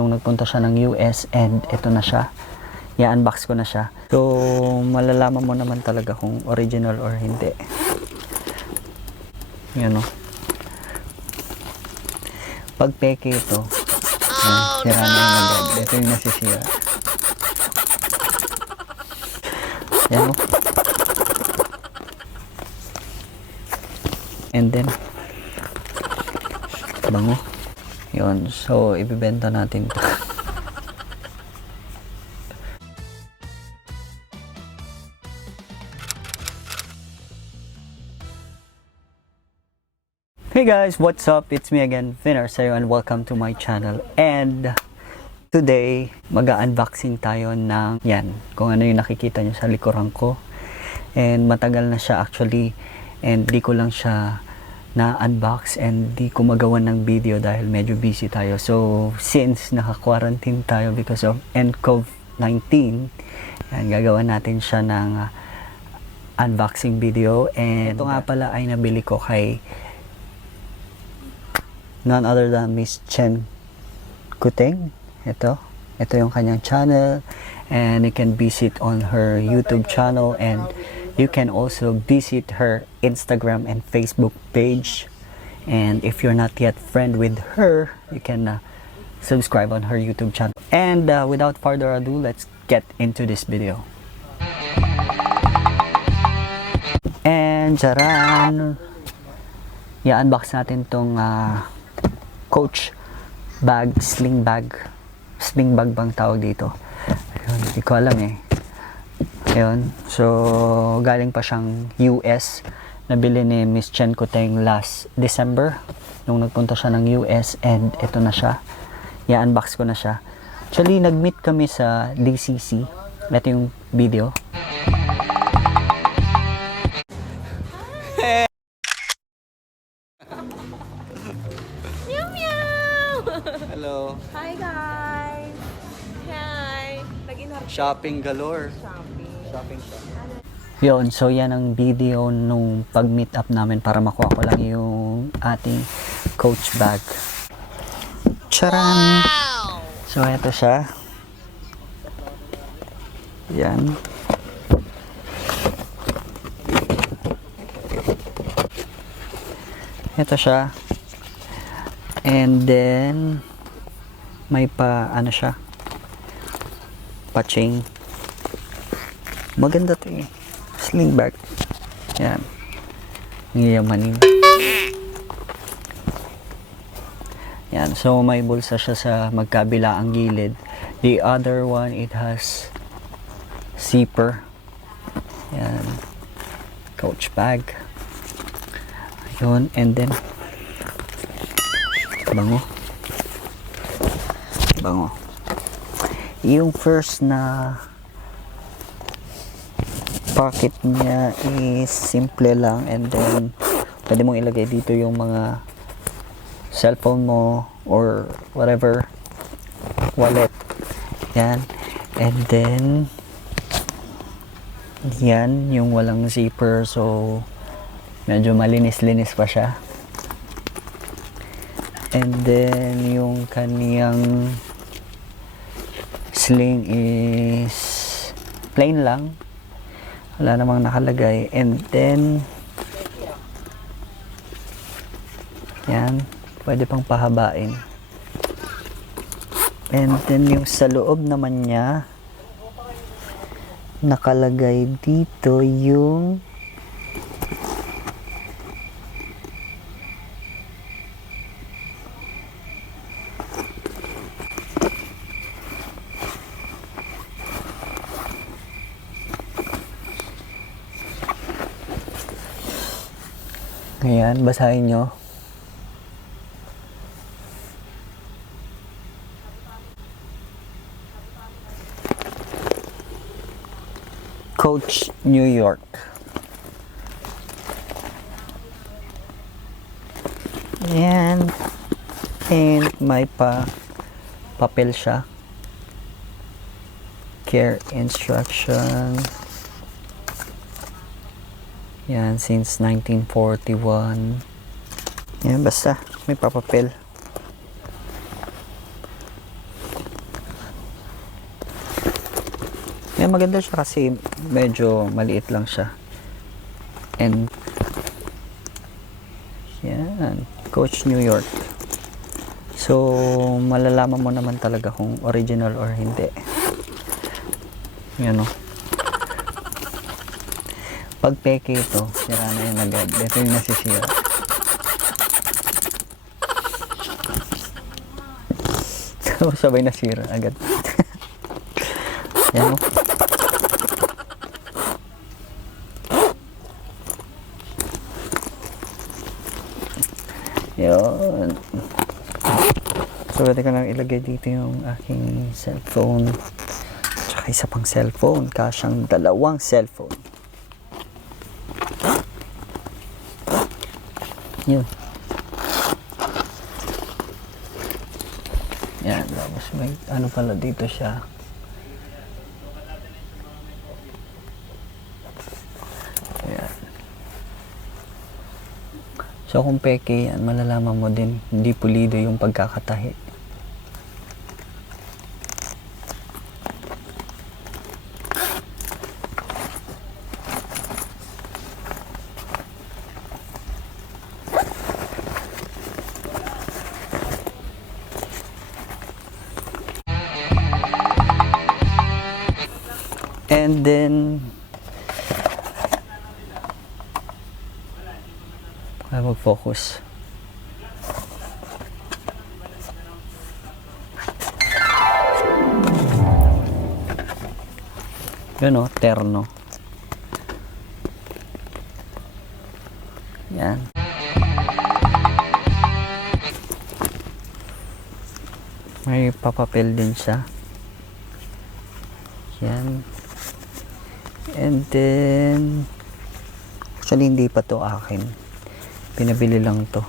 nung nagpunta siya ng US, and ito na siya. I-unbox ko na siya. So, malalaman mo naman talaga kung original or hindi. Yan o. Pag peke ito, sira na yung agad. Ito yung nasisira. Yan o. And then, bango. Yun. So, ibibenta natin ito. Hey guys, what's up? It's me again, Finner sa'yo, and welcome to my channel. And today, mag-unboxing tayo ng yan, kung ano yung nakikita nyo sa likuran ko. And matagal na siya actually, and di ko lang siya na-unbox and di ko magawa ng video dahil medyo busy tayo. So, since naka-quarantine tayo because of COVID-19, yan, gagawa natin siya ng unboxing video. And ito nga pala ay nabili ko kay none other than Ms Chen Kuting. Ito yung kanyang channel, and you can visit on her YouTube channel, and you can also visit her Instagram and Facebook page. And if you're not yet friend with her, you can subscribe on her YouTube channel. And without further ado, let's get into this video. And charan! I-unbox natin tong Coach bag, sling bag bang tawag dito. Ayun, hindi ko alam eh. Ayun, so galing pa siyang US. Nabili ni Ms Chen Kuting last December nung nagpunta siya ng US, and ito na siya. I-unbox ko na siya. Actually, nag-meet kami sa DCC. Ito yung video. Hello. Hi guys! Hi! Shopping galore. Shopping siya. Yun, so yan ang video nung pag-meet up namin para makuha ko lang yung ating Coach bag. Charan! Wow! So ito siya. Yan. Ito siya. And then may ano siya, pa-chain. Maganda to eh. Sling bag. Yan. Ngiyamanin. Yan. So may bulsa siya sa magkabila ang gilid. The other one, it has zipper. Yan. Coach bag. Ayun. And then bango. Yung first na pocket niya is simple lang, and then pwede mong ilagay dito yung mga cellphone mo or whatever, wallet. Yan. And then yan yung walang zipper, so medyo malinis-linis pa siya. And then yung kaniyang sling is plain lang, wala namang nakalagay. And then yan, pwede pang pahabain. And then yung sa loob naman niya, nakalagay dito yung ayan, basahin nyo. Coach, New York. Ayan. And may papel siya. Care instruction. Yan, since 1941. Yan, basta may papapel. Maganda siya kasi medyo maliit lang siya. And yan, Coach New York. So, malalaman mo naman talaga kung original or hindi. Yan o. Pag peke ito, sira na yun agad. Ito yung nasisira. So, sabay nasira agad. Yan o. Yun. So, pwede ko nang ilagay dito yung aking cellphone. Tsaka isa pang cellphone. Kasyang 2 cellphone. Yun. Yan. Tapos may ano pala dito siya. Yan. So kung peke yan, malalaman mo din hindi pulido yung pagkakatahi. And then ay mag-focus. Yun o, terno. Yan. May papapel din siya. Yan. And then actually hindi pa to akin. Pinabili lang to.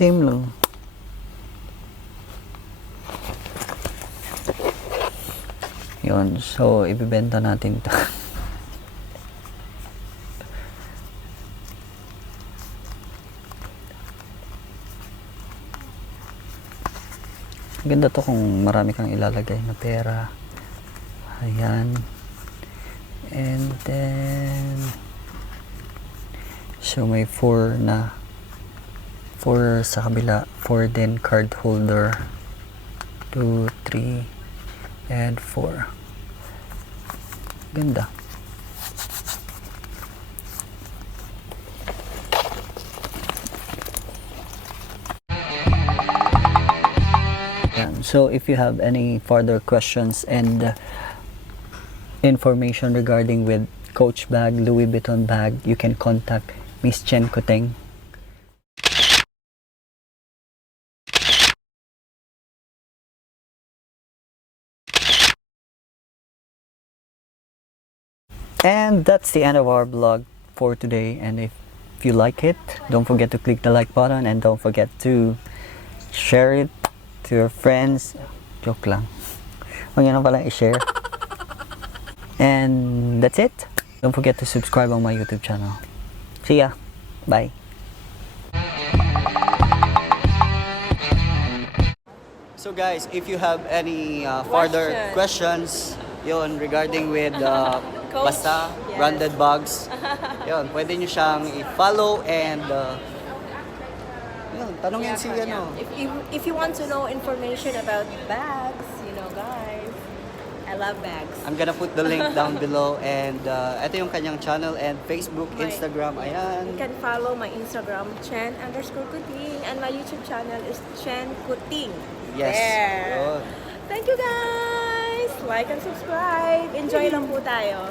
Same lang. Yun. So, ibibenta natin to. Ganda to kung marami kang ilalagay na pera. Ayan. And then so may 4 na. 4 sa kabila, 4 din card holder, 2, 3, and 4. Ganda. Yan. So if you have any further questions and information regarding with Coach bag, Louis Vuitton bag, you can contact Ms Chen Kuting. And that's the end of our vlog for today. And if you like it, don't forget to click the like button and don't forget to share it to your friends. Joke lang. Huwag nyo na pala i-share. And that's it. Don't forget to subscribe on my YouTube channel. See ya. Bye. So guys, if you have any further questions yun regarding with basta Yes. branded bags, yun, pwede nyo siyang i-follow and yun, tanongin si ano. If you want to know information about bags, you know, guys, I love bags. I'm gonna put the link down below and ito yung kanyang channel and Facebook, Instagram, ayan. You can follow my Instagram, Chen_Kuting, and my YouTube channel is Chen Kuting. Yes. There. Yun. Thank you guys! Like and subscribe. Enjoy lang po tayo.